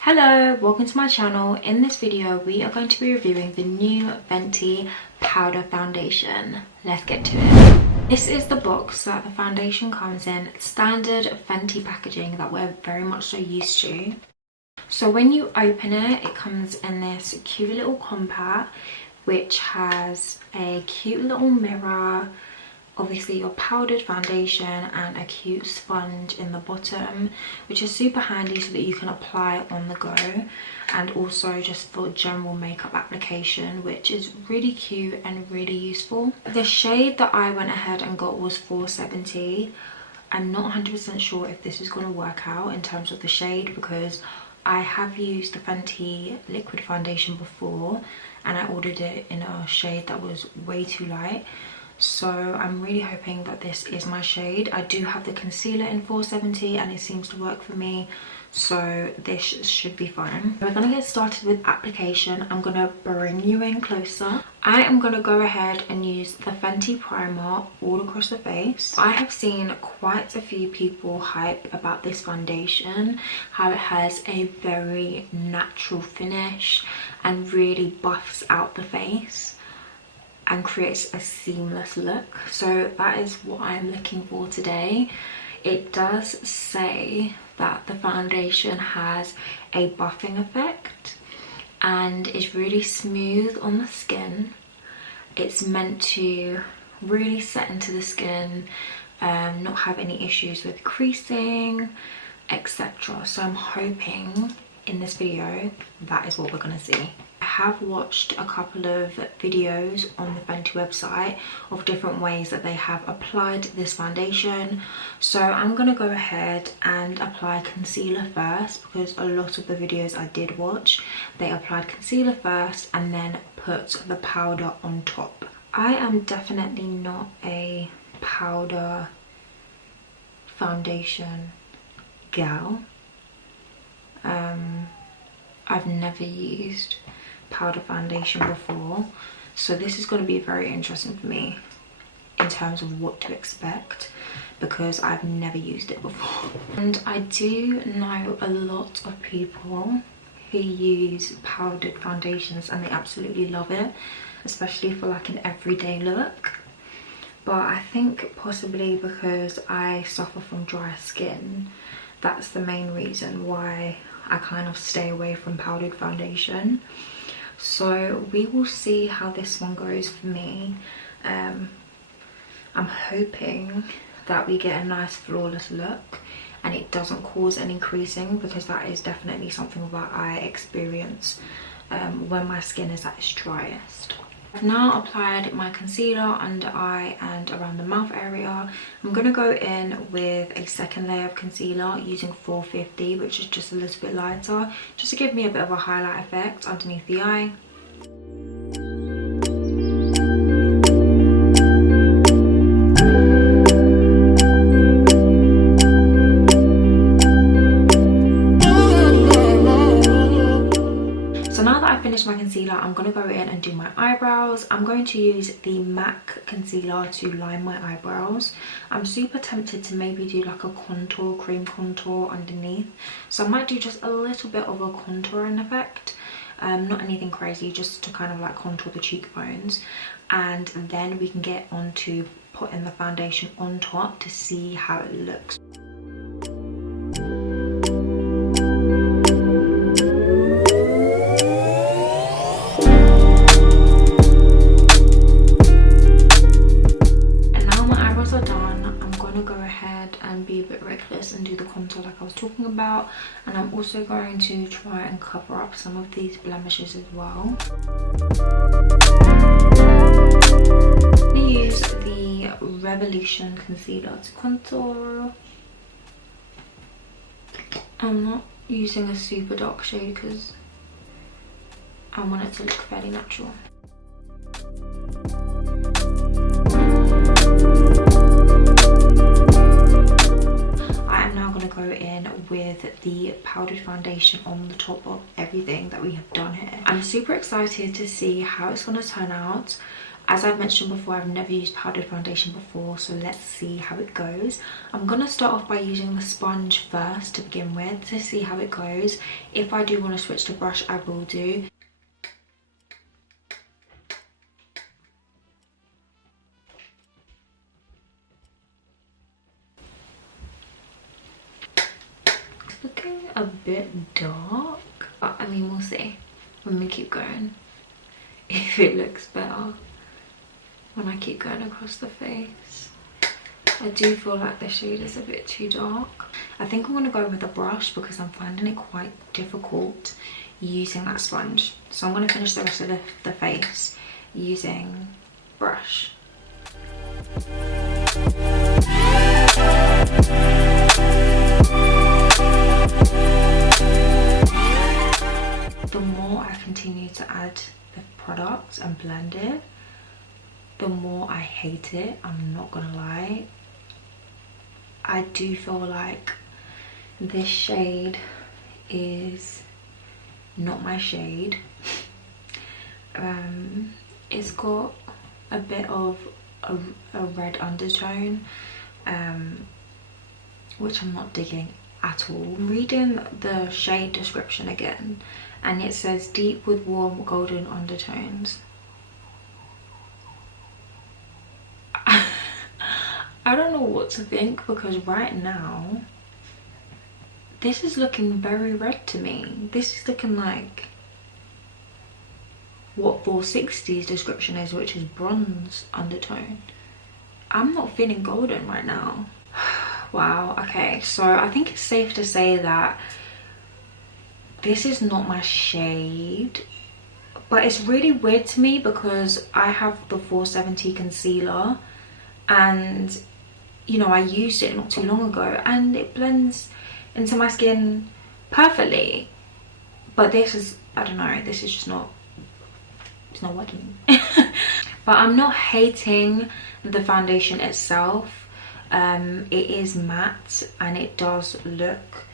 Hello, welcome to my channel. In this video we are going to be reviewing the new Fenty Powder Foundation. Let's get to it. This is the box that the foundation comes in, standard Fenty packaging that we're very much so used to. So when you open it, it comes in this cute little compact which has a cute little mirror, obviously your powdered foundation, and a cute sponge in the bottom, which is super handy so that you can apply it on the go, and also just for general makeup application, which is really cute and really useful. The shade that I went ahead and got was 470. I'm not 100% sure if this is going to work out in terms of the shade, because I have used the Fenty liquid foundation before and I ordered it in a shade that was way too light. So I'm really hoping that this is my shade. I do have the concealer in 470 and it seems to work for me, so this should be fine. We're gonna get started with application. I'm gonna bring you in closer. I am gonna go ahead and use the Fenty primer all across the face. I have seen quite a few people hype about this foundation, how it has a very natural finish and really buffs out the face and creates a seamless look. So that is what I'm looking for today. It does say that the foundation has a buffing effect and is really smooth on the skin. It's meant to really set into the skin, not have any issues with creasing, etc. So I'm hoping in this video that is what we're gonna see. I have watched a couple of videos on the Fenty website of different ways that they have applied this foundation, so I'm gonna go ahead and apply concealer first, because a lot of the videos I did watch, they applied concealer first and then put the powder on top. I am definitely not a powder foundation gal. I've never used powder foundation before, so this is going to be very interesting for me in terms of what to expect, because I've never used it before. And I do know a lot of people who use powdered foundations and they absolutely love it, especially for like an everyday look. But I think possibly because I suffer from dry skin, that's the main reason why I kind of stay away from powdered foundation. So we will see how this one goes for me. I'm hoping that we get a nice flawless look and it doesn't cause any creasing, because that is definitely something that I experience when my skin is at its driest. I've now applied my concealer under eye and around the mouth area. I'm going to go in with a second layer of concealer using 450, which is just a little bit lighter, just to give me a bit of a highlight effect underneath the eye. My concealer, I'm going to go in and do my eyebrows. I'm going to use the MAC concealer to line my eyebrows. I'm super tempted to maybe do like a contour, cream contour underneath, so I might do just a little bit of a contouring effect, not anything crazy, just to kind of like contour the cheekbones, and then we can get on to putting the foundation on top to see how it looks. And do the contour like I was talking about, and I'm also going to try and cover up some of these blemishes as well. I'm going to use the Revolution concealer to contour. I'm not using a super dark shade because I want it to look fairly natural. Go in with the powdered foundation on the top of everything that we have done here. I'm super excited to see how it's going to turn out. As I've mentioned before, I've never used powdered foundation before, so let's see how it goes. I'm gonna start off by using the sponge first to begin with to see how it goes. If I do want to switch to brush, I will do. It's looking a bit dark, but I mean, we'll see when we keep going if it looks better when I keep going across the face. I do feel like the shade is a bit too dark. I think I'm going to go with a brush because I'm finding it quite difficult using that sponge. So I'm going to finish the rest of the face using brush. The more I continue to add the product and blend it, the more I hate it. I'm not gonna lie. I do feel like this shade is not my shade. It's got a bit of a red undertone, which I'm not digging at all. I'm reading the shade description again, and it says deep with warm golden undertones. I don't know what to think, because right now this is looking very red to me. This is looking like what 460's description is, which is bronze undertone. I'm not feeling golden right now. Wow. Okay, so I think it's safe to say that this is not my shade, but it's really weird to me because I have the 470 concealer, and you know, I used it not too long ago and it blends into my skin perfectly. But this is, I don't know, this is just not, it's not working. But I'm not hating the foundation itself. It is matte and it does look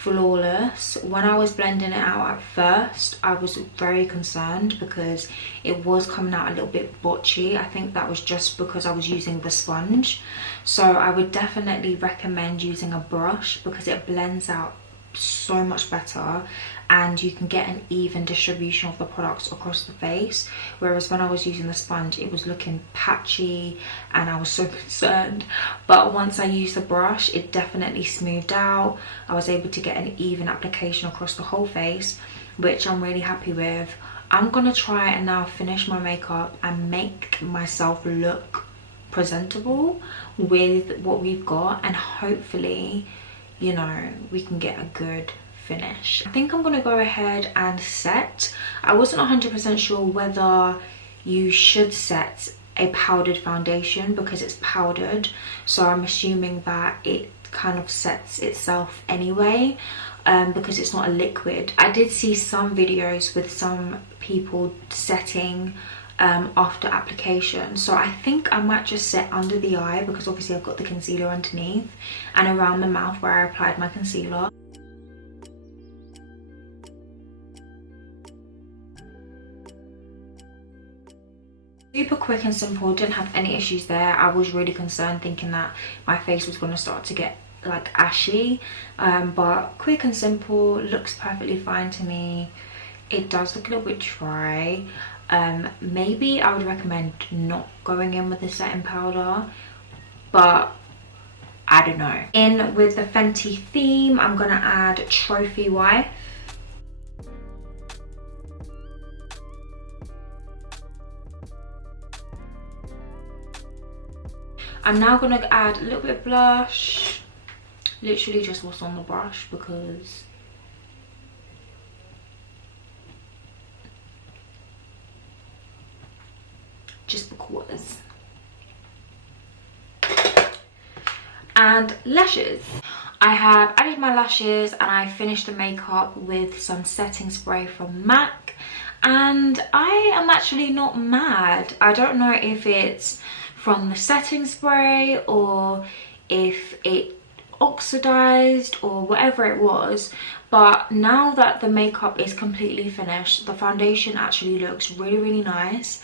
flawless. When I was blending it out at first, I was very concerned because it was coming out a little bit botchy. I think that was just because I was using the sponge. So I would definitely recommend using a brush because it blends out so much better and you can get an even distribution of the products across the face, whereas when I was using the sponge it was looking patchy and I was so concerned. But once I used the brush, it definitely smoothed out. I was able to get an even application across the whole face, which I'm really happy with. I'm gonna try and now finish my makeup and make myself look presentable with what we've got, and hopefully, you know, we can get a good finish. I think I'm gonna go ahead and set. I wasn't 100% sure whether you should set a powdered foundation because it's powdered, so I'm assuming that it kind of sets itself anyway, because it's not a liquid. I did see some videos with some people setting after application, so I think I might just set under the eye because obviously I've got the concealer underneath, and around the mouth where I applied my concealer. Super quick and simple, didn't have any issues there. I was really concerned thinking that my face was going to start to get like ashy, but quick and simple, looks perfectly fine to me. It does look a little bit dry. Maybe I would recommend not going in with the setting powder, but I don't know. In with the Fenty theme, I'm gonna add Trophy Wife. I'm now gonna add a little bit of blush, literally just what's on the brush, because just because. And lashes. I have added my lashes and I finished the makeup with some setting spray from MAC, and I am actually not mad. I don't know if it's from the setting spray or if it oxidized or whatever it was, But now that the makeup is completely finished, the foundation actually looks really nice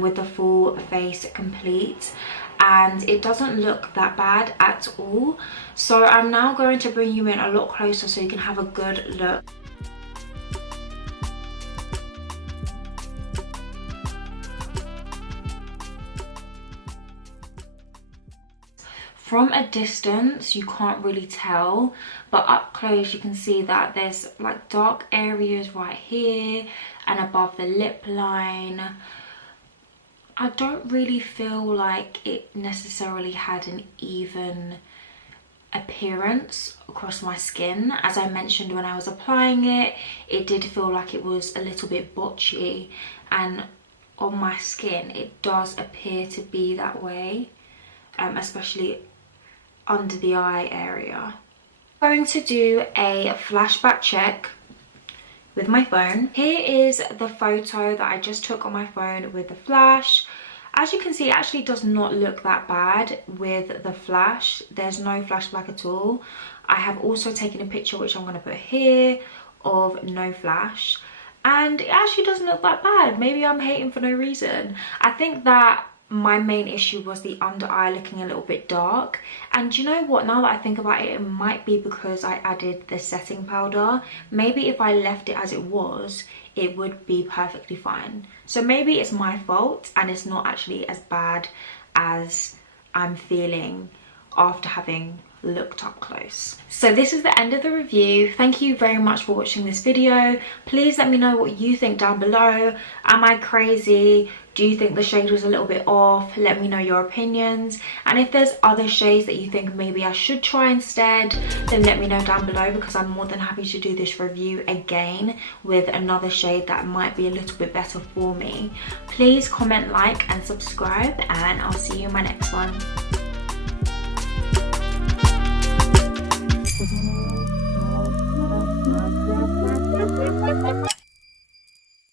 with the full face complete, and it doesn't look that bad at all. So I'm now going to bring you in a lot closer so you can have a good look. From a distance you can't really tell, but up close you can see that there's like dark areas right here and above the lip line. I don't really feel like it necessarily had an even appearance across my skin. As I mentioned when I was applying it, it did feel like it was a little bit botchy, and on my skin it does appear to be that way, especially under the eye area. I'm going to do a flashback check with my phone. Here is the photo that I just took on my phone with the flash. As you can see, it actually does not look that bad with the flash. There's no flashback at all. I have also taken a picture, which I'm going to put here, of no flash, and it actually doesn't look that bad. Maybe I'm hating for no reason. I think that my main issue was the under eye looking a little bit dark, and you know what, now that I think about it, it might be because I added the setting powder. Maybe if I left it as it was, it would be perfectly fine. So maybe it's my fault and it's not actually as bad as I'm feeling after having looked up close. So this is the end of the review. Thank you very much for watching this video. Please let me know what you think down below. Am I crazy? Do you think the shade was a little bit off? Let me know your opinions. And if there's other shades that you think maybe I should try instead, then let me know down below, because I'm more than happy to do this review again with another shade that might be a little bit better for me. Please comment, like and subscribe, and I'll see you in my next one.